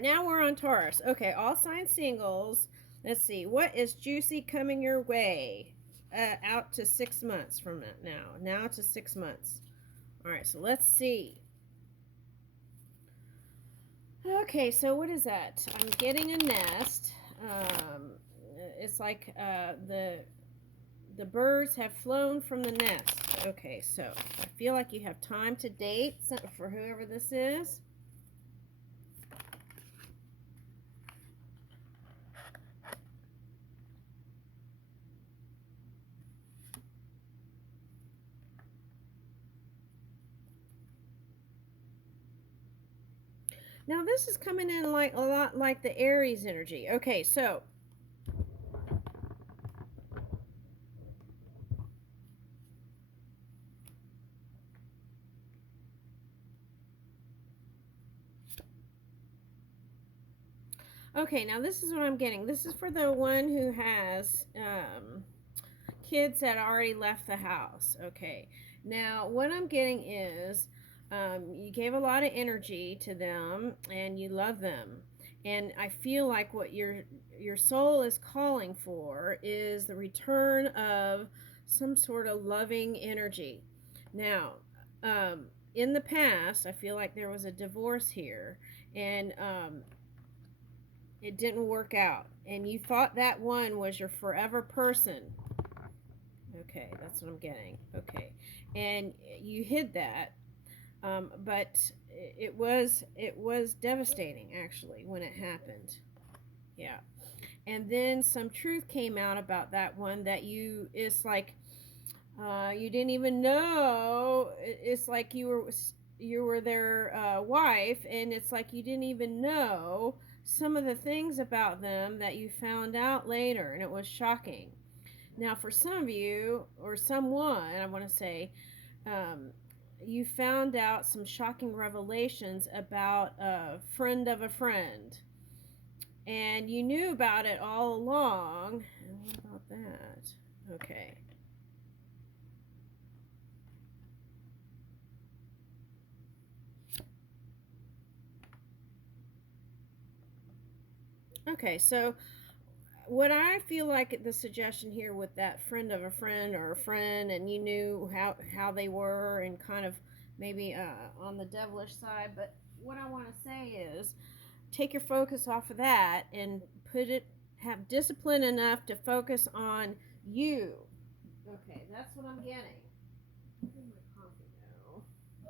Now we're on Taurus. Okay, all sign singles. Let's see. What is juicy coming your way? Out to 6 months from now. Now to 6 months. All right, so let's see. Okay, so what is that? I'm getting a nest. It's like the birds have flown from the nest. Okay, so I feel like you have time to date for whoever this is. Now this is coming in like a lot like the Aries energy. Okay, so okay, now this is what I'm getting. This is for the one who has kids that already left the house. Okay, now what I'm getting is you gave a lot of energy to them and you love them. And I feel like what your soul is calling for is the return of some sort of loving energy. Now, in the past, I feel like there was a divorce here, and it didn't work out, and you thought that one was your forever person. Okay, that's what I'm getting. Okay, and you hid that, but it was devastating actually when it happened. Yeah, and then some truth came out about that one that it's like you didn't even know. It's like you were their wife, and it's like you didn't even know some of the things about them that you found out later, and it was shocking. Now, for some of you, or someone, I want to say, um, you found out some shocking revelations about a friend of a friend, and you knew about it all along. And what about that? Okay. Okay, so what I feel like the suggestion here with that friend of a friend or a friend, and you knew how they were, and kind of maybe on the devilish side, but what I want to say is take your focus off of that and have discipline enough to focus on you. Okay, that's what I'm getting. Where'd my coffee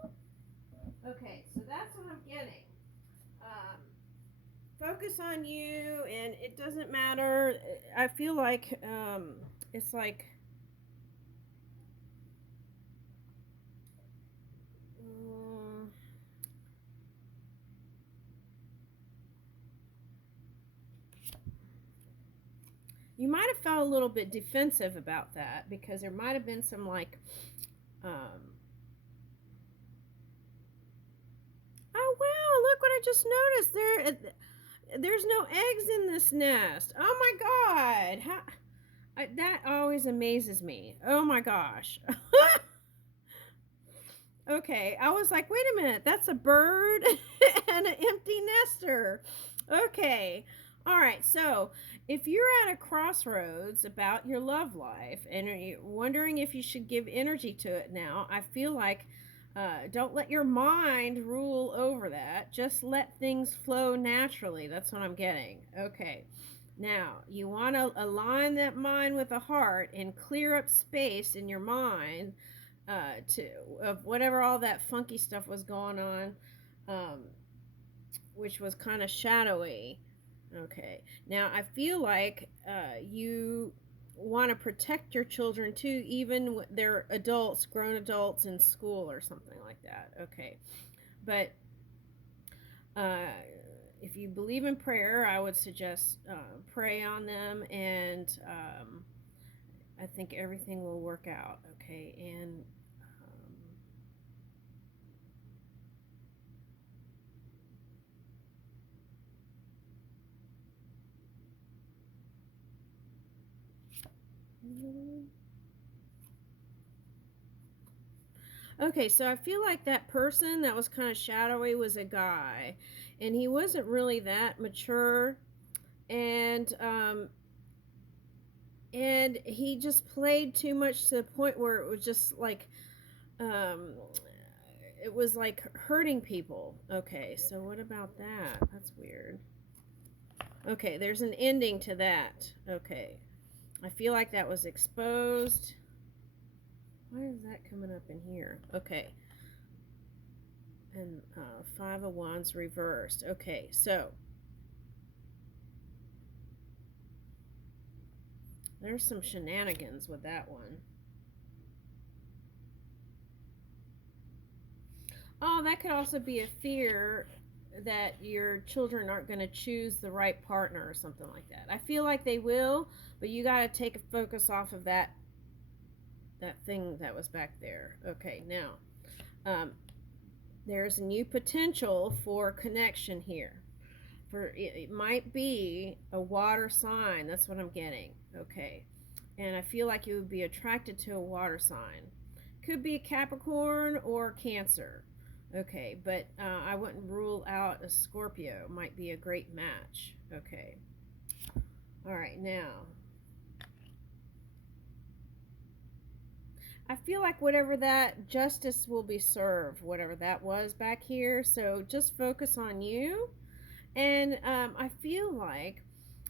go? Okay, so that's what I'm getting. Um, Focus on you, and it doesn't matter. I feel like it's like um, you might have felt a little bit defensive about that because there might have been some like um, oh wow, look what I just noticed. There's no eggs in this nest. Oh my god. That always amazes me. Oh my gosh. Okay, I was like, wait a minute, that's a bird and an empty nester. Okay, all right, so if you're at a crossroads about your love life and you're wondering if you should give energy to it now, I feel like don't let your mind rule over that. Just let things flow naturally. That's what I'm getting. Okay. Now, you want to align that mind with the heart and clear up space in your mind to of whatever all that funky stuff was going on, um, which was kind of shadowy. Okay. Now, I feel like you want to protect your children too, even when they're adults, grown adults in school or something like that. Okay. But uh, if you believe in prayer, I would suggest pray on them, and I think everything will work out. Okay. And Okay, so I feel like that person that was kind of shadowy was a guy, and he wasn't really that mature, and he just played too much to the point where it was just like um it was like hurting people. Okay, so what about that? That's weird. Okay, there's an ending to that. Okay. I feel like that was exposed. Why is that coming up in here? Okay. And Five of Wands reversed. Okay, so there's some shenanigans with that one. Oh, that could also be a fear that your children aren't going to choose the right partner or something like that. I feel like they will, but you got to take a focus off of that thing that was back there. Okay, now um, there's a new potential for connection here. For it might be a water sign. That's what I'm getting. Okay, and I feel like you would be attracted to a water sign. Could be a Capricorn or Cancer. Okay, but I wouldn't rule out a Scorpio. Might be a great match. Okay. All right, now I feel like whatever that justice will be served, whatever that was back here. So just focus on you. And I feel like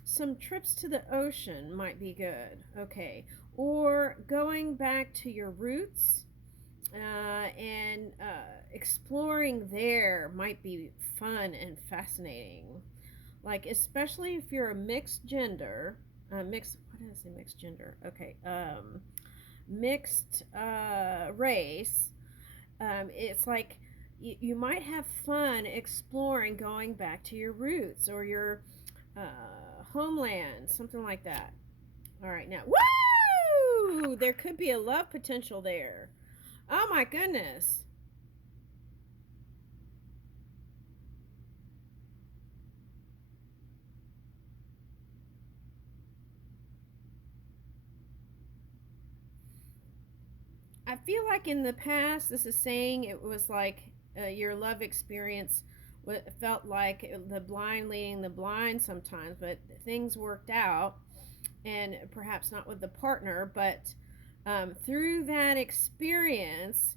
some trips to the ocean might be good. Okay. Or going back to your roots and exploring there might be fun and fascinating. Like, especially if you're a mixed gender, what did I say, mixed gender? Okay. Mixed race. It's like you might have fun exploring going back to your roots or your homeland, something like that. All right, now, woo! There could be a love potential there. Oh my goodness. I feel like in the past, this is saying it was like your love experience felt like the blind leading the blind sometimes, but things worked out, and perhaps not with the partner, but through that experience,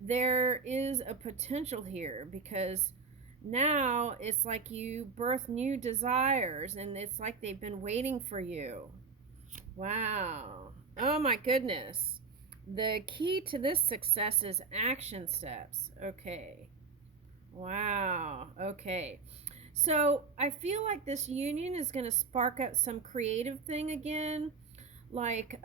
there is a potential here because now it's like you birth new desires and it's like they've been waiting for you. Wow. Oh my goodness. The key to this success is action steps. Okay. Wow. Okay. So I feel like this union is going to spark up some creative thing again. Like,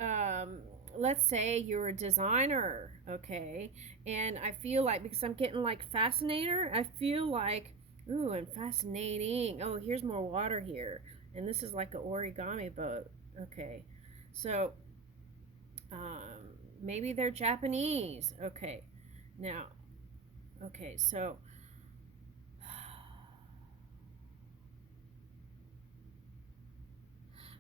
let's say you're a designer, okay? And I feel like, because I'm getting like fascinator, I feel like, ooh, and fascinating. Oh, here's more water here. And this is like an origami boat. Okay. So, um, maybe they're Japanese. Okay. Now, okay, so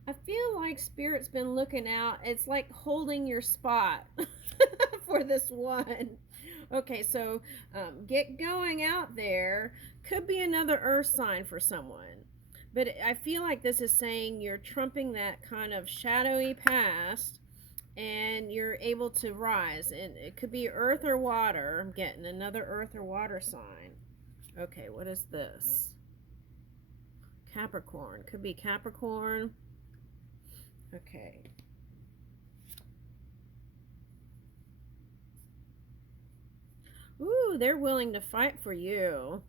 I feel like Spirit's been looking out. It's like holding your spot for this one. Okay, so get going out there. Could be another earth sign for someone. But I feel like this is saying you're trumping that kind of shadowy past and you're able to rise. And it could be earth or water. I'm getting another earth or water sign. Okay, what is this? Capricorn. Could be Capricorn. Okay. Ooh, they're willing to fight for you.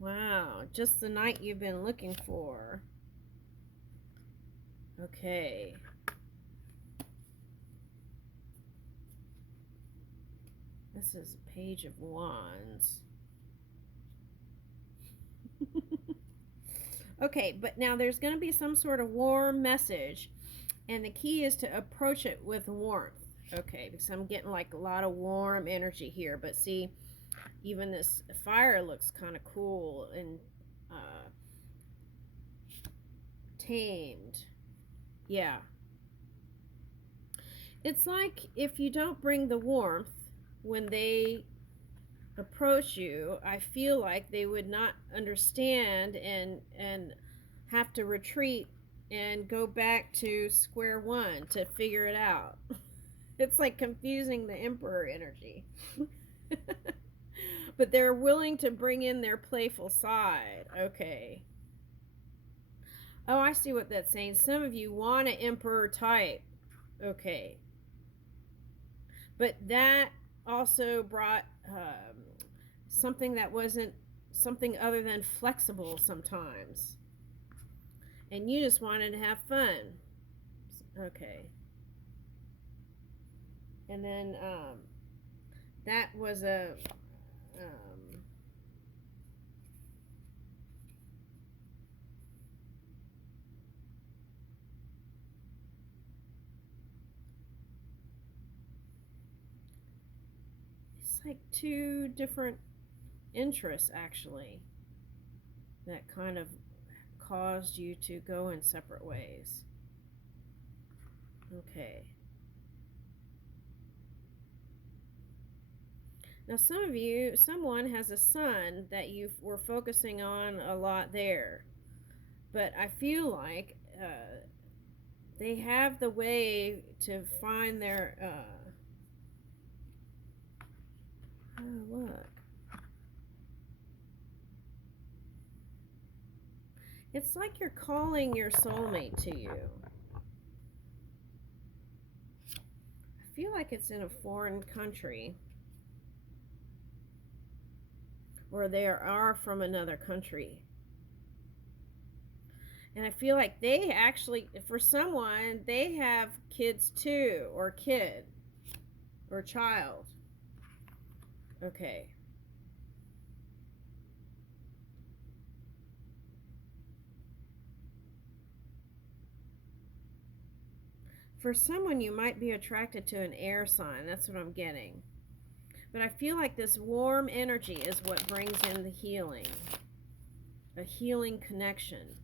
Wow, just the knight you've been looking for. Okay. This is Page of Wands. Okay, but now there's going to be some sort of warm message, and the key is to approach it with warmth. Okay, because I'm getting like a lot of warm energy here, but see, even this fire looks kind of cool and uh, tamed. Yeah. It's like if you don't bring the warmth when they approach you, I feel like they would not understand and have to retreat and go back to square one to figure it out. It's like confusing the emperor energy. But they're willing to bring in their playful side. Okay. Oh, I see what that's saying. Some of you want an emperor type. Okay. But that also brought something that wasn't something other than flexible sometimes. And you just wanted to have fun. Okay. And then that was a it's like two different interests actually that kind of caused you to go in separate ways. Okay. Now, some of you, someone has a son that you were focusing on a lot there, but I feel like they have the way to find their. Oh, look. It's like you're calling your soulmate to you. I feel like it's in a foreign country. Or they are from another country. And I feel like they actually, for someone, they have kids too, or kid, or child. Okay. For someone, you might be attracted to an air sign. That's what I'm getting. But I feel like this warm energy is what brings in the healing. A healing connection.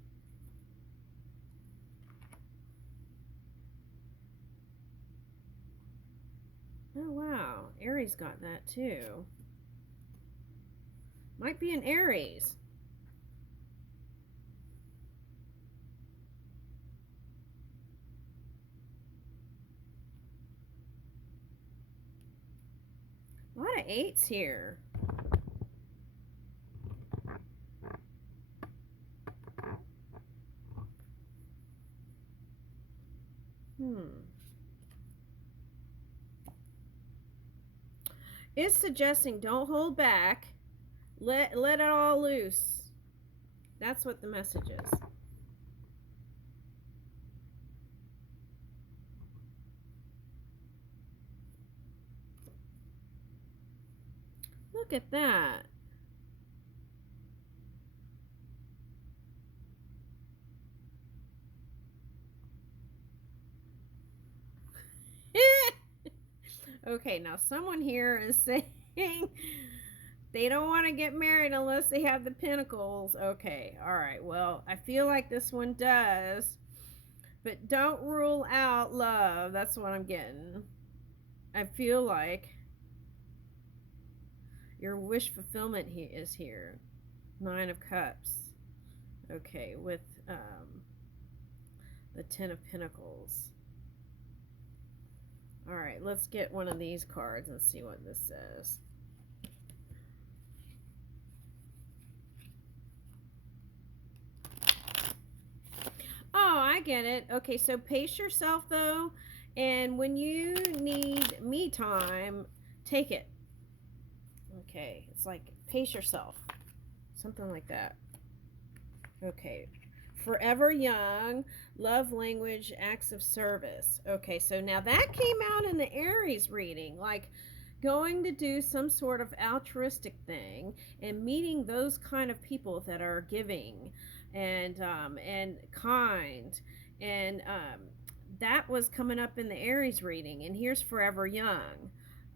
Oh, wow. Aries got that too. Might be an Aries. A lot of 8s here. It's suggesting don't hold back. Let it all loose. That's what the message is. Look at that. Okay, now someone here is saying they don't want to get married unless they have the pentacles. Okay, alright. Well, I feel like this one does. But don't rule out love. That's what I'm getting. I feel like your wish fulfillment is here. 9 of Cups. Okay, with the 10 of Pentacles. Alright, let's get one of these cards and see what this says. Oh, I get it. Okay, so pace yourself though, and when you need me time, take it. Okay, it's like pace yourself. Something like that. Okay. Forever young, love language, acts of service. Okay, so now that came out in the Aries reading, like going to do some sort of altruistic thing and meeting those kind of people that are giving and kind and that was coming up in the Aries reading. And here's Forever Young.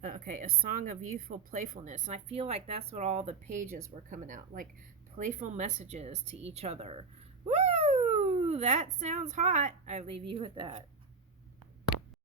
Okay, a song of youthful playfulness. And I feel like that's what all the pages were coming out, like playful messages to each other. Woo! That sounds hot. I leave you with that.